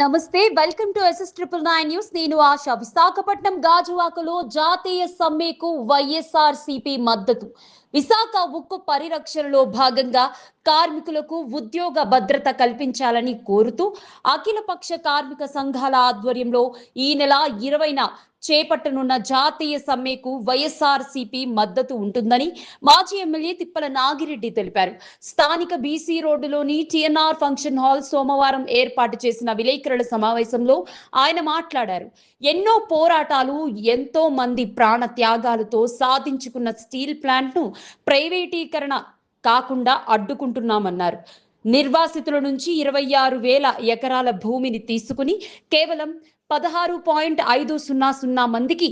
నమస్తే, welcome to SS999 news. నేను ఆశ. విశాఖపట్నం గాజువాకలో జాతీయ సమ్మెకు వైఎస్ఆర్సీపీ మద్దతు. విశాఖ ఉక్కు పరిరక్షణలో భాగంగా కార్మికులకు ఉద్యోగ భద్రత కల్పించాలని కోరుతూ అఖిలపక్ష కార్మిక సంఘాల ఆధ్వర్యంలో ఈ నెల 20న చేపట్టనున్న జాతీయ సమ్మెకు వైఎస్ఆర్సీపీ మద్దతు ఉంటుందని మాజీ ఎమ్మెల్యే తిప్పల నాగిరెడ్డి తెలిపారు. స్థానిక బీసీ రోడ్డులోని టిఎన్ఆర్ ఫంక్షన్ హాల్ సోమవారం ఏర్పాటు చేసిన విలేకరుల సమావేశంలో ఆయన మాట్లాడారు. ఎన్నో పోరాటాలు, ఎంతో మంది ప్రాణ త్యాగాలతో సాధించుకున్న స్టీల్ ప్లాంట్ ను ప్రైవేటీకరణ కాకుండా అడ్డుకుంటున్నామన్నారు. నిర్వాసితుల నుంచి 26,000 ఎకరాల భూమిని తీసుకుని కేవలం 16.500 మందికి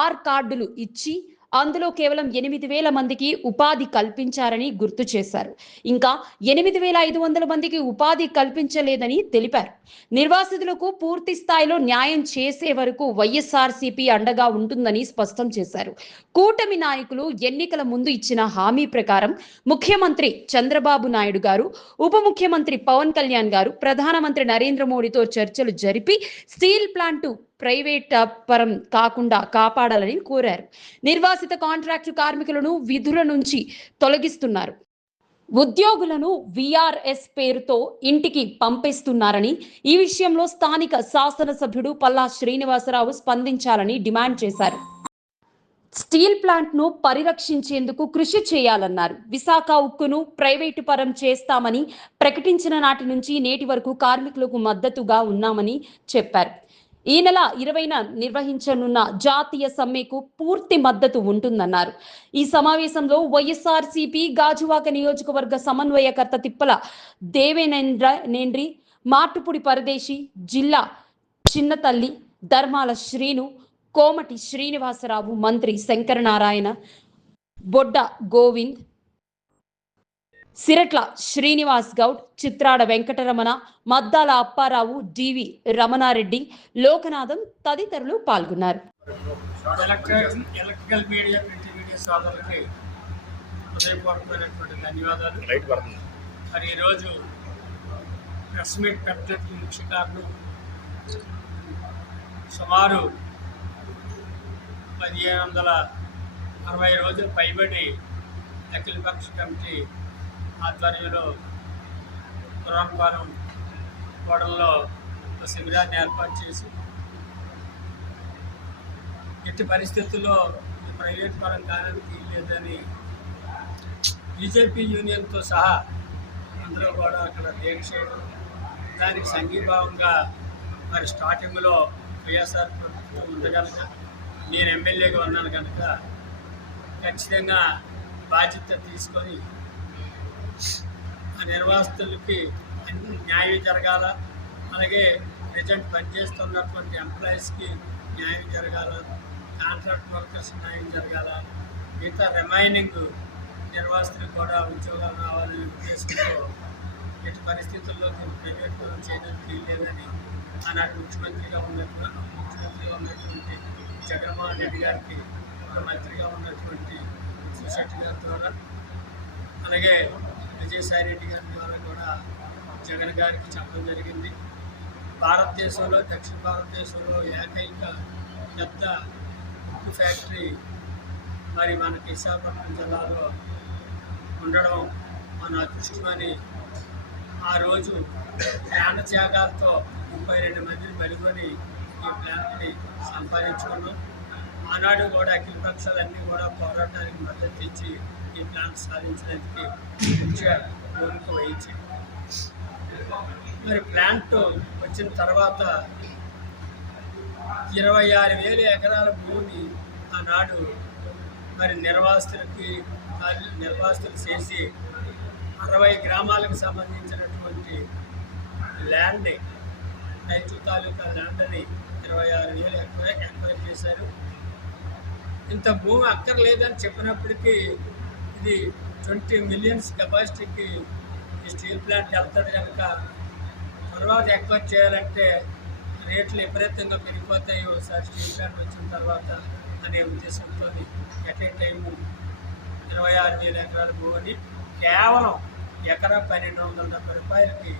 ఆర్ కార్డులు ఇచ్చి అందులో కేవలం 8,000 మందికి ఉపాధి కల్పించారని గుర్తు చేశారు. ఇంకా 8,500 మందికి ఉపాధి కల్పించలేదని తెలిపారు. నిర్వాసితులకు పూర్తి స్థాయిలో న్యాయం చేసే వరకు వైఎస్ఆర్సీపీ అండగా ఉంటుందని స్పష్టం చేశారు. కూటమి నాయకులు ఎన్నికల ముందు ఇచ్చిన హామీ ప్రకారం ముఖ్యమంత్రి చంద్రబాబు నాయుడు గారు, ఉప ముఖ్యమంత్రి పవన్ కళ్యాణ్ గారు ప్రధానమంత్రి నరేంద్ర మోడీతో చర్చలు జరిపి స్టీల్ ప్లాంట్ ప్రైవేట్ పరం కాకుండా కాపాడాలని కోరారు. నిర్వాసిత కాంట్రాక్టు కార్మికులను విధుల నుంచి తొలగిస్తున్నారు. ఉద్యోగులను విఆర్ఎస్ పేరుతో ఇంటికి పంపిస్తున్నారని, ఈ విషయంలో స్థానిక శాసనసభ్యుడు పల్లా శ్రీనివాసరావు స్పందించాలని డిమాండ్ చేశారు. స్టీల్ ప్లాంట్ ను పరిరక్షించేందుకు కృషి చేయాలన్నారు. విశాఖ ఉక్కును ప్రైవేటు పరం చేస్తామని ప్రకటించిన నాటి నుంచి నేటి వరకు కార్మికులకు మద్దతుగా ఉన్నామని చెప్పారు. ఈ నెల 20న నిర్వహించనున్న జాతీయ సమ్మెకు పూర్తి మద్దతు ఉంటుందన్నారు. ఈ సమావేశంలో వైఎస్ఆర్సీపీ గాజువాక నియోజకవర్గ సమన్వయకర్త తిప్పల దేవేనేంద్రి, మార్టుపుడి పరదేశి, జిల్లా చిన్నతల్లి, ధర్మాల శ్రీను, కోమటి శ్రీనివాసరావు, మంత్రి శంకరనారాయణ, బొడ్డ గోవింద్, సిరట్ల శ్రీనివాస్ గౌడ్, చిత్రాడ వెంకటరమణ, మద్దాల అప్పారావు, డివి రమణారెడ్డి, లోకనాథం తదితరులు పాల్గొన్నారు. ఎలక్ట్రికల్ మీడియా, ప్రింట్ మీడియా సోదరులకి హృదయపూర్వకమైనటువంటి ధన్యవాదాలు. మరి ఈరోజు ప్రెస్ మీట్ పెట్టడానికి ముఖ్య కారణం సుమారు 1560 రోజులు పైబడి అఖిలపక్ష కమిటీ ఆధ్వర్యంలో పురాణపాలెం గోడల్లో శిబిరాన్ని ఏర్పాటు చేసి ఎట్టి పరిస్థితుల్లో ప్రైవేట్ పరం కాలానికి లేదని బీజేపీ యూనియన్తో సహా అందరూ కూడా అక్కడ దీక్ష చేయడం, దానికి సంఘీభావంగా మరి స్టార్టింగ్లో వైఎస్ఆర్ ప్రభుత్వం ఉంది కనుక, నేను ఎమ్మెల్యేగా ఉన్నాను కనుక ఖచ్చితంగా బాధ్యత తీసుకొని ఆ నిర్వాసితులకి న్యాయం జరగాల, అలాగే ప్రజెంట్ పనిచేస్తున్నటువంటి ఎంప్లాయీస్కి న్యాయం జరగాల, కాంట్రాక్ట్ వర్కర్స్ న్యాయం జరగాల, మిగతా రిమైనింగ్ నిర్వాసితులకు కూడా ఉద్యోగాలు రావాలనే ఉద్దేశంతో ఎట్టి పరిస్థితుల్లో ప్రైవేట్ పరం చేయడానికి లేదని ఆనాటి ముఖ్యమంత్రిగా ఉన్నటువంటి జగన్మోహన్ రెడ్డి గారికి, మంత్రిగా ఉన్నటువంటి శెట్టి గారి ద్వారా, అలాగే విజయసాయి రెడ్డి గారి ద్వారా కూడా జగన్ గారికి చెప్పడం జరిగింది. భారతదేశంలో, దక్షిణ భారతదేశంలో ఏకైక పెద్ద ఉక్కు ఫ్యాక్టరీ మరి మనకి విశాఖపట్నం జిల్లాలో ఉండడం మన అదృష్టమని ఆ రోజు ప్రాణ త్యాగాలతో 32 మందిని బలిగొని ఈ ప్లాంట్ని సంపాదించుకున్నాం. ఆనాడు కూడా అఖిల పక్షాలన్నీ కూడా పోరాటానికి మద్దతు ఇచ్చి ఈ ప్లాంట్ సాధించడానికి ముఖ్య భూమిక వహించింది. మరి ప్లాంట్ వచ్చిన తర్వాత 26,000 ఎకరాల భూమి ఆనాడు మరి నిర్వాసితులు చేసి 60 గ్రామాలకు సంబంధించినటువంటి ల్యాండ్, రైతు తాలూకా ల్యాండ్ని 26,000 ఎక్వైర్ చేశారు. ఇంత భూమి అక్కర్లేదని చెప్పినప్పటికీ ఇది 20 మిలియన్స్ కెపాసిటీకి ఈ స్టీల్ ప్లాంట్ వెళ్తుంది కనుక తర్వాత ఎక్వైర్ చేయాలంటే రేట్లు విపరీతంగా పెరిగిపోతాయి ఒకసారి స్టీల్ ప్లాంట్ వచ్చిన తర్వాత అనే ఉద్దేశంతో ఎట్ ఏ టైము 26,000 ఎకరాల భూమిని కేవలం ఎకరా 1,270 రూపాయలకి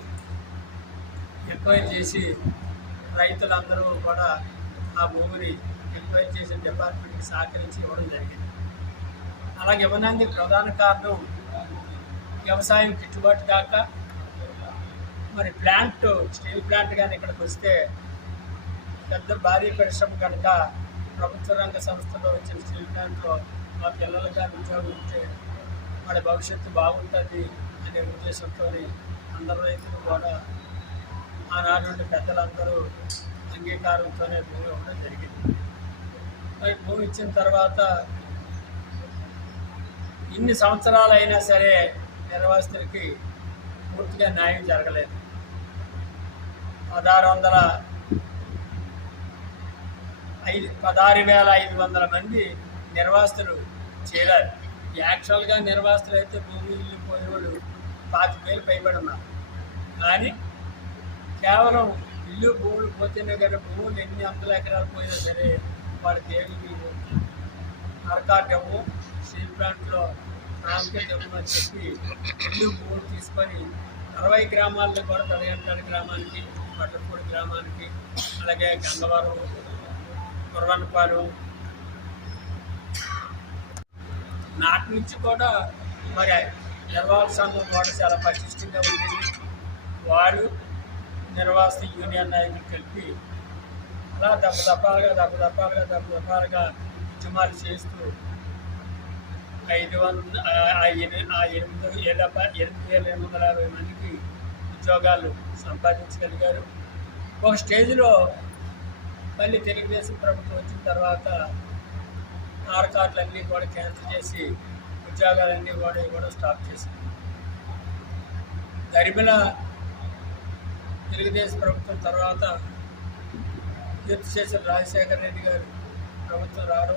ఎంక్వైరీ చేసి రైతులందరూ కూడా ఆ భూమిని ఎంక్వైరీ చేసిన డిపార్ట్మెంట్కి సహకరించి ఇవ్వడం జరిగింది. అలాగే ఇవ్వడానికి ప్రధాన కారణం వ్యవసాయం గిట్టుబాటు కాక, మరి స్టీల్ ప్లాంట్ కానీ ఇక్కడికి వస్తే పెద్ద భారీ పరిశ్రమ కనుక ప్రభుత్వ రంగ సంస్థలో వచ్చిన స్టీల్ ప్లాంట్లో మా పిల్లలు కానీ ఉద్యోగం ఉంటే వాళ్ళ భవిష్యత్తు బాగుంటుంది అనే ఉద్దేశంతో అందరు రైతులు కూడా ఆనాడు నుండి పెద్దలందరూ అంగీకారంతోనే భూమి ఇవ్వడం జరిగింది. మరి భూమి ఇచ్చిన తర్వాత ఇన్ని సంవత్సరాలు అయినా సరే నిర్వాసితులకి పూర్తిగా న్యాయం జరగలేదు. 16,500 మంది నిర్వాసితులు చేరారు. యాక్చువల్గా నిర్వాసితులు అయితే భూమి ఇల్లు పోయేవాళ్ళు 25,000 పైబడి ఉన్నారు. కానీ కేవలం ఇల్లు భూములు పోతేనే కానీ భూములు ఎన్ని వందల ఎకరాలు పోయినా సరే వాళ్ళకి ఏమి అరకాట్ ఇవ్వము, స్టీల్ ప్లాంట్లో ప్రాముఖ్యత ఇవ్వమని చెప్పి ఇల్లు భూములు తీసుకొని 60 గ్రామాల్లో కూడా పెదగంటాడు గ్రామానికి, పట్టపూడి గ్రామానికి, అలాగే గంగవరం, కుర్వనపాడు నాటి నుంచి కూడా మరి నిర్వాహక సంఘం కూడా చాలా పటిష్టంగా ఉండేది. వారు నిర్వాసిత యూనియన్ నాయకులు కలిపి అలా దప్పదప్పాలుగా ఉద్యమాలు చేస్తూ 8,850 మందికి ఉద్యోగాలు సంపాదించగలిగారు. ఒక స్టేజ్లో మళ్ళీ తెలుగుదేశం ప్రభుత్వం వచ్చిన తర్వాత ఆర్కాట్లన్నీ కూడా క్యాన్సిల్ చేసి ఉద్యోగాలన్నీ కూడా ఇవ్వడం స్టాప్ చేసింది. గరిబిల తెలుగుదేశం ప్రభుత్వం తర్వాత కీర్తి చేసిన రాజశేఖర రెడ్డి గారు ప్రభుత్వం రావడం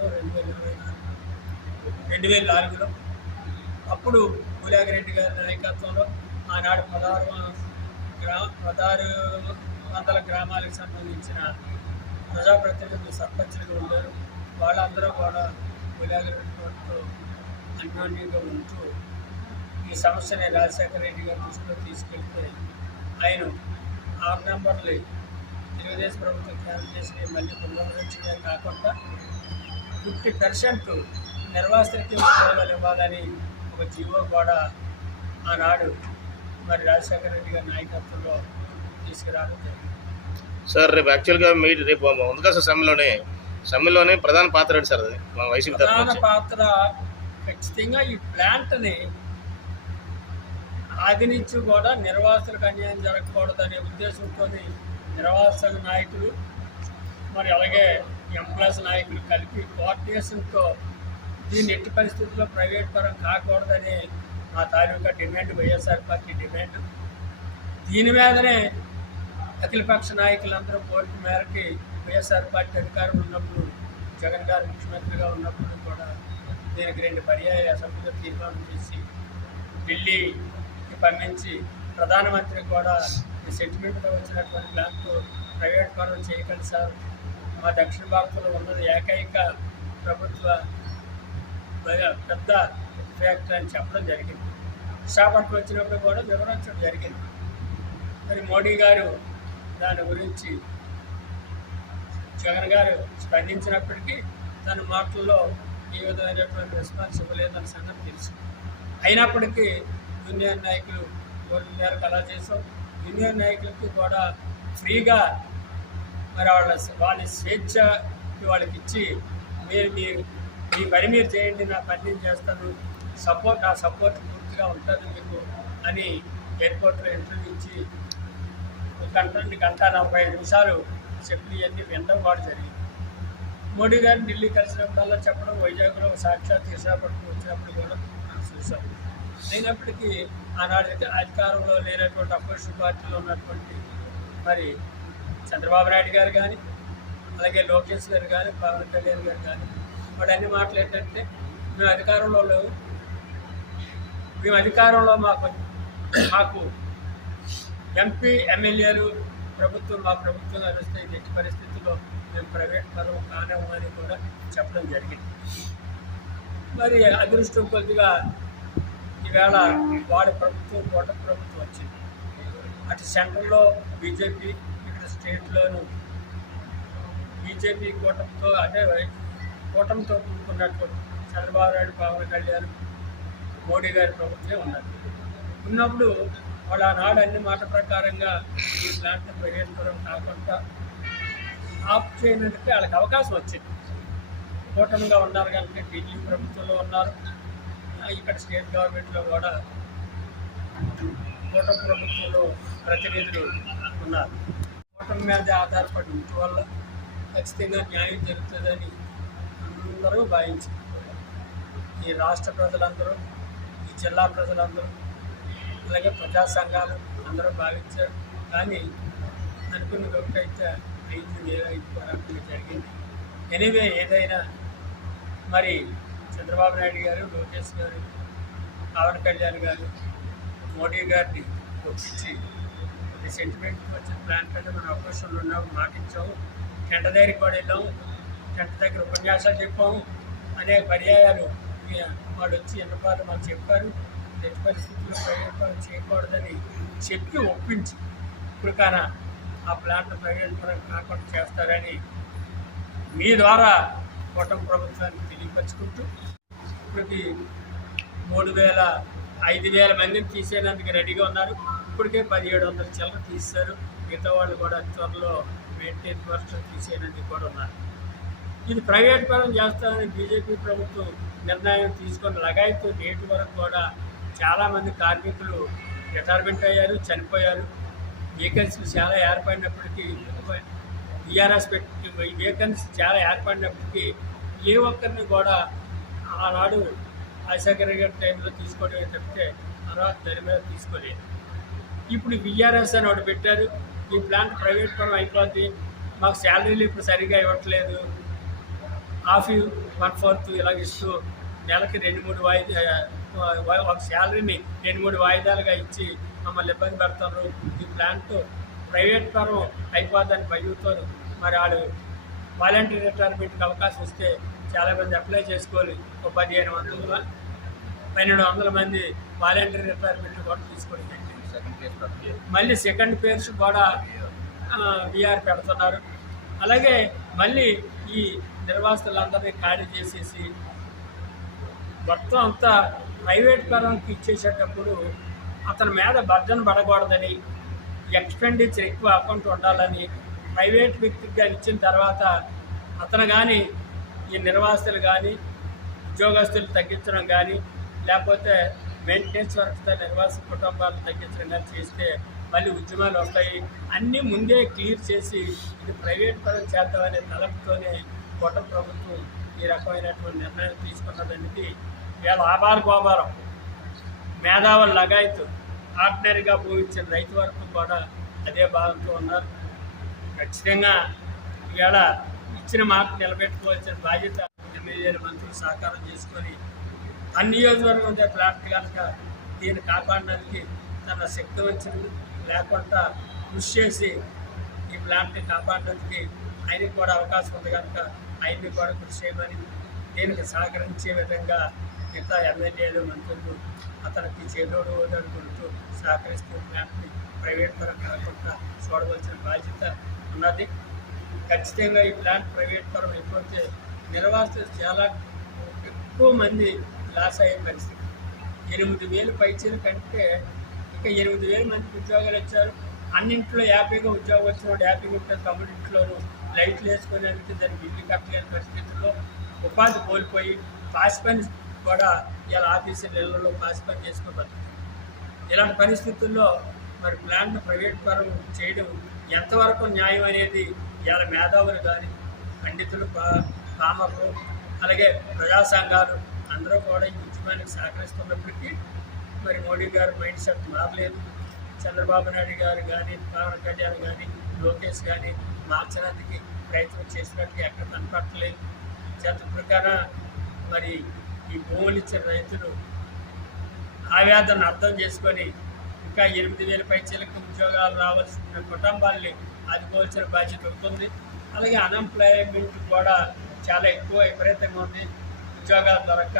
2004లో అప్పుడు గులాగిరెడ్డి గారి నాయకత్వంలో ఆనాడు 1600 గ్రామాలకు సంబంధించిన ప్రజాప్రతినిధులు సర్పంచులుగా ఉన్నారు. వాళ్ళందరూ కూడా గులాగిరెడ్డి గారితో అన్యోన్యంగా ఉంటూ ఈ సమస్యని రాజశేఖర రెడ్డి గారి దృష్టిలో తీసుకెళ్తే ఆయన 6 నెంబర్లు తెలుగుదేశం ప్రభుత్వం క్యాన్సిల్ చేసి మళ్ళీ పునరుద్ధరించడమే కాకుండా 50% నిర్వాసితులకి ఉద్యోగాలు ఇవ్వాలని ఒక జీవో కూడా ఆనాడు మరి రాజశేఖర రెడ్డి గారి నాయకత్వంలో తీసుకురావడం జరిగింది. సార్ రేపు యాక్చువల్గా మీరు రేపు ముందుగా సమ్మెలోనే ప్రధాన పాత్ర ఏంటి సార్? అది మా వైసీపీ ప్రధాన పాత్ర ఖచ్చితంగా ఈ ప్లాంట్ని ఆది నుంచి కూడా నిర్వాసితులకు అన్యాయం జరగకూడదనే ఉద్దేశంతో నిర్వాసిత నాయకులు మరి అలాగే ఎంప్లాయీస్ నాయకులు కలిపి కోఆర్డినేషన్తో దీన్ని ఎట్టి పరిస్థితుల్లో ప్రైవేట్ పరం కాకూడదని మా తాలూకా డిమాండ్, వైఎస్ఆర్ పార్టీ డిమాండ్. దీని మీదనే అఖిలపక్ష నాయకులందరూ కోరిక మేరకి వైఎస్ఆర్ పార్టీ అధికారం ఉన్నప్పుడు, జగన్ గారు ముఖ్యమంత్రిగా ఉన్నప్పుడు కూడా దీనికి 2 పర్యాయ అసెంబ్లీలో తీర్మానం చేసి ఢిల్లీకి పంపించి ప్రధానమంత్రి కూడా ఈ సెంటిమెంట్తో వచ్చినటువంటి ప్లాంట్ ప్రైవేట్ పరం చేయకండి సార్, మా దక్షిణ భారతంలో ఉన్నది ఏకైక ప్రభుత్వ పెద్ద ఫ్యాక్టరీ అని చెప్పడం జరిగింది. విశాఖపట్నం వచ్చినప్పుడు కూడా వివరించడం జరిగింది. మరి మోడీ గారు దాని గురించి జగన్ గారు స్పందించినప్పటికీ తన మాటల్లో ఏ విధమైనటువంటి రెస్పాన్స్ ఇవ్వలేదన్న సంగతి తెలుసు. అయినప్పటికీ యూనియన్ నాయకులు కోరిక మేరకు అలా చేసాం. యూనియన్ నాయకులకి కూడా ఫ్రీగా మరి వాళ్ళ స్వేచ్ఛ వాళ్ళకి ఇచ్చి మీ పని మీరు చేయండి, నా పని నేను చేస్తాను, నా సపోర్ట్ పూర్తిగా ఉంటుంది మీకు అని ఎయిర్పోర్ట్లో ఇంటర్వ్యూ ఇచ్చి 1 గంట 45 నిమిషాలు చెప్పినవన్నీ వినడం కూడా జరిగింది. మోడీ గారిని ఢిల్లీ కలిసినప్పుడల్లా చెప్పడం, వైజాగ్లో సాక్షాత్ విశాఖపట్నం వచ్చినప్పుడు కూడా చూసాం. అయినప్పటికీ ఆనాడు అధికారంలో లేనటువంటి అపోజిషన్ పార్టీలో ఉన్నటువంటి మరి చంద్రబాబు నాయుడు గారు కానీ, అలాగే లోకేష్ గారు కానీ, పవన్ కళ్యాణ్ గారు కానీ వాడు అన్ని మాటలు ఏంటంటే మేము అధికారంలో మాకు ఎంపీ ఎమ్మెల్యేలు మా ప్రభుత్వం నడుస్తే ఎట్టి పరిస్థితుల్లో మేము ప్రైవేట్ పరం కానివ్వమని కూడా చెప్పడం జరిగింది. మరి అదృష్టం కొద్దిగా ఈవేళ వాడి ప్రభుత్వం కోట ప్రభుత్వం వచ్చింది. అటు సెంట్రల్లో బీజేపీ, ఇక్కడ స్టేట్లోను బీజేపీ కూటమితో అంటే కూటమితో కూడుకున్నటువంటి చంద్రబాబు నాయుడు, పవన్ కళ్యాణ్, మోడీ గారి ప్రభుత్వమే ఉన్నది. ఉన్నప్పుడు వాళ్ళు ఆనాడు అన్ని మాట ప్రకారంగా ఈ ప్లాంట్ ప్రైవేట్పరం కాకుండా ఆఫ్ చేయడానికి వాళ్ళకి అవకాశం వచ్చింది. కూటమిగా ఉన్నారు కనుక ఢిల్లీ ప్రభుత్వంలో ఉన్నారు, ఇక్కడ స్టేట్ గవర్నమెంట్లో కూడా కూటమి ప్రభుత్వంలో ప్రతినిధులు ఉన్నారు. కూటమి మీద ఆధారపడి ఉంటే వల్ల ఖచ్చితంగా న్యాయం జరుగుతుందని అందరూ భావించారు. ఈ రాష్ట్ర ప్రజలందరూ, ఈ జిల్లా ప్రజలందరూ, అలాగే ప్రజా సంఘాలు అందరూ భావించారు. కానీ అనుకున్నది ఒకటైతే 5,005 జరిగింది. ఎనివే ఏదైనా మరి చంద్రబాబు నాయుడు గారు, లోకేష్ గారు, పవన్ కళ్యాణ్ గారు మోడీ గారిని ఒప్పించి ఈ సెంటిమెంట్ వచ్చిన ప్లాంట్ అంటే మనం అవకాశంలో ఉన్నాము, మాటించాము, టెంట దగ్గరికి కూడా వెళ్ళాము, టెంట దగ్గర ఉపన్యాసాలు చెప్పాము, అనేక పర్యాయాలు వాళ్ళు వచ్చి ఎన్నపాలు మాకు చెప్పారు. ఎట్టి పరిస్థితుల్లో ప్రైవేట్ చేయకూడదని చెప్పి ఒప్పించి ఇప్పుడు కానీ ఆ ప్లాంట్ ప్రైవేట్ పరం కాకుండా చేస్తారని మీ ద్వారా కూటమి ప్రభుత్వానికి తెలియపరుచుకుంటూ ఇప్పటికి 5,000 మందిని తీసేందుకు రెడీగా ఉన్నారు. ఇప్పటికే 1,700 చిల్లర తీశారు. మిగతా వాళ్ళు కూడా త్వరలో మెయింటైన్ వర్షం తీసేందుకు కూడా ఉన్నారు. ఇది ప్రైవేట్ పరం చేస్తామని బీజేపీ ప్రభుత్వం నిర్ణయం తీసుకొని లగాయతూ నేటి వరకు కూడా చాలామంది కార్మికులు రిటైర్మెంట్ అయ్యారు, చనిపోయారు. వేకెన్సీ చాలా ఏర్పడినప్పటికీ టీఆర్ఎస్ పెట్టి వేకెన్సీ చాలా ఏర్పడినప్పటికీ ఏ ఒక్కరిని కూడా ఆనాడు రాజశేఖర గారి టైంలో తీసుకోవడమే తప్పితే తర్వాత దాని మీద తీసుకోలేదు. ఇప్పుడు విఆర్ఎస్ అని ఒకటి పెట్టారు. ఈ ప్లాంట్ ప్రైవేట్ పరం అయిపోద్ది, మాకు శాలరీలు ఇప్పుడు సరిగా ఇవ్వట్లేదు, హాఫ్ 1/4 ఇలాగ ఇస్తూ నెలకి 2-3 ఒక శాలరీని 2-3 వాయిదాలుగా ఇచ్చి మమ్మల్ని ఇబ్బంది పెడతారు. ఈ ప్లాంట్ ప్రైవేట్ పరం అయిపోద్దని భయంతో మరి వాళ్ళు వాలంటీర్ రిటైర్మెంట్కి అవకాశం ఇస్తే చాలామంది అప్లై చేసుకోవాలి. ఒక 1,500-1,200 మంది వాలంటీర్ రిటైర్మెంట్ కూడా తీసుకోవడం. మళ్ళీ సెకండ్ పేర్స్ కూడా బీఆర్ పెడుతున్నారు. అలాగే మళ్ళీ ఈ నిర్వాసితులందరినీ ఖాళీ చేసేసి మొత్తం అంతా ప్రైవేట్ పరంకి ఇచ్చేసేటప్పుడు అతని మీద బర్డన్ పడకూడదని, ఎక్స్పెండిచర్ ఎక్కువ అకౌంట్ ఉండాలని ప్రైవేట్ వ్యక్తిగా ఇచ్చిన తర్వాత అతను కానీ ఈ నిర్వాసితులు కానీ ఉద్యోగస్తులు తగ్గించడం కానీ లేకపోతే మెయింటెనెన్స్ వర్క్తో నిర్వాసిత కుటుంబాలను తగ్గించడం కానీ చేస్తే మళ్ళీ ఉద్యమాలు వస్తాయి. అన్నీ ముందే క్లియర్ చేసి ఇది ప్రైవేట్ పరం చేద్దామనే తలంపుతోనే కూటమి ప్రభుత్వం ఈ రకమైనటువంటి నిర్ణయం తీసుకున్నదానికి వీళ్ళ ఆభార గోభారం మేధావులు లగాయతు ఆర్డినరీగా భూమించిన రైతు వరకు కూడా అదే భావంతో ఉన్నారు. ఖచ్చితంగా ఇవాళ ఇచ్చిన మాట నిలబెట్టుకోవాల్సిన బాధ్యత ఎమ్మెల్యేలు, మంత్రులు సహకారం చేసుకొని అన్ని నియోజకవర్గం ప్లాంట్ కనుక దీన్ని కాపాడడానికి తన శక్తి వచ్చింది లేకుండా కృషి చేసి ఈ ప్లాంట్ని కాపాడడానికి ఆయనకి కూడా అవకాశం ఉంది కనుక ఆయన్ని కూడా కృషి చేయమని, దీనికి సహకరించే విధంగా మిగతా ఎమ్మెల్యేలు, మంత్రులు అతనికి చేదోడు కొడుతూ సహకరిస్తూ ప్లాంట్ని ప్రైవేట్ పరం కాకుండా చూడవలసిన బాధ్యత ఉన్నది. ఖచ్చితంగా ఈ ప్లాంట్ ప్రైవేట్ పరం అయిపోతే నిర్వాసితులు చాలా ఎక్కువ మంది లాస్ అయ్యే పరిస్థితి. 8,000 పైచీల కంటే ఇంకా 8,000 మందికి ఉద్యోగాలు వచ్చారు. అన్నింట్లో హ్యాపీగా ఉద్యోగం వచ్చినప్పుడు హ్యాపీగా ఉంటుంది. కమ్యూనిటీలోనూ లైట్లు వేసుకోవడానికి దానికి ఇల్లు కట్టలేని పరిస్థితుల్లో ఉపాధి కోల్పోయి పాసి పని కూడా ఇలా ఆఫీసుల ఇళ్లలో పాసి పని చేసుకోబడుతుంది. ఇలాంటి పరిస్థితుల్లో మరి ప్లాంట్ ప్రైవేట్ పరం చేయడం ఎంతవరకు న్యాయం అనేది ఇలా మేధావులు కానీ పండితులు, పామర్లు, అలాగే ప్రజా సంఘాలు అందరూ కూడా ఈ ఉద్యమానికి సహకరిస్తున్నప్పటికీ మరి మోడీ గారు మైండ్ సెట్ మారలేదు. చంద్రబాబు నాయుడు గారు కానీ, పవన్ కళ్యాణ్ కానీ, లోకేష్ కానీ మార్చడానికి ప్రయత్నం చేసినట్టుగా ఎక్కడ కనపడలేదు. చట్ట ప్రకారం మరి ఈ భూములు ఇచ్చిన రైతులు ఆవేదనను అర్థం చేసుకొని ఇంకా 8,000 పైచీలకు ఉద్యోగాలు రావాల్సిన కుటుంబాల్ని ఆదుకోవాల్సిన బాధ్యత ఉంటుంది. అలాగే అన్ఎంప్లాయ్మెంట్ కూడా చాలా ఎక్కువ విపరీతంగా ఉంది. ఉద్యోగాలు దొరక్క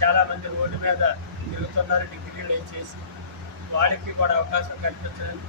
చాలామంది రోడ్డు మీద తిరుగుతున్నారు. డిగ్రీలు చేసి వాళ్ళకి కూడా అవకాశం కల్పించడానికి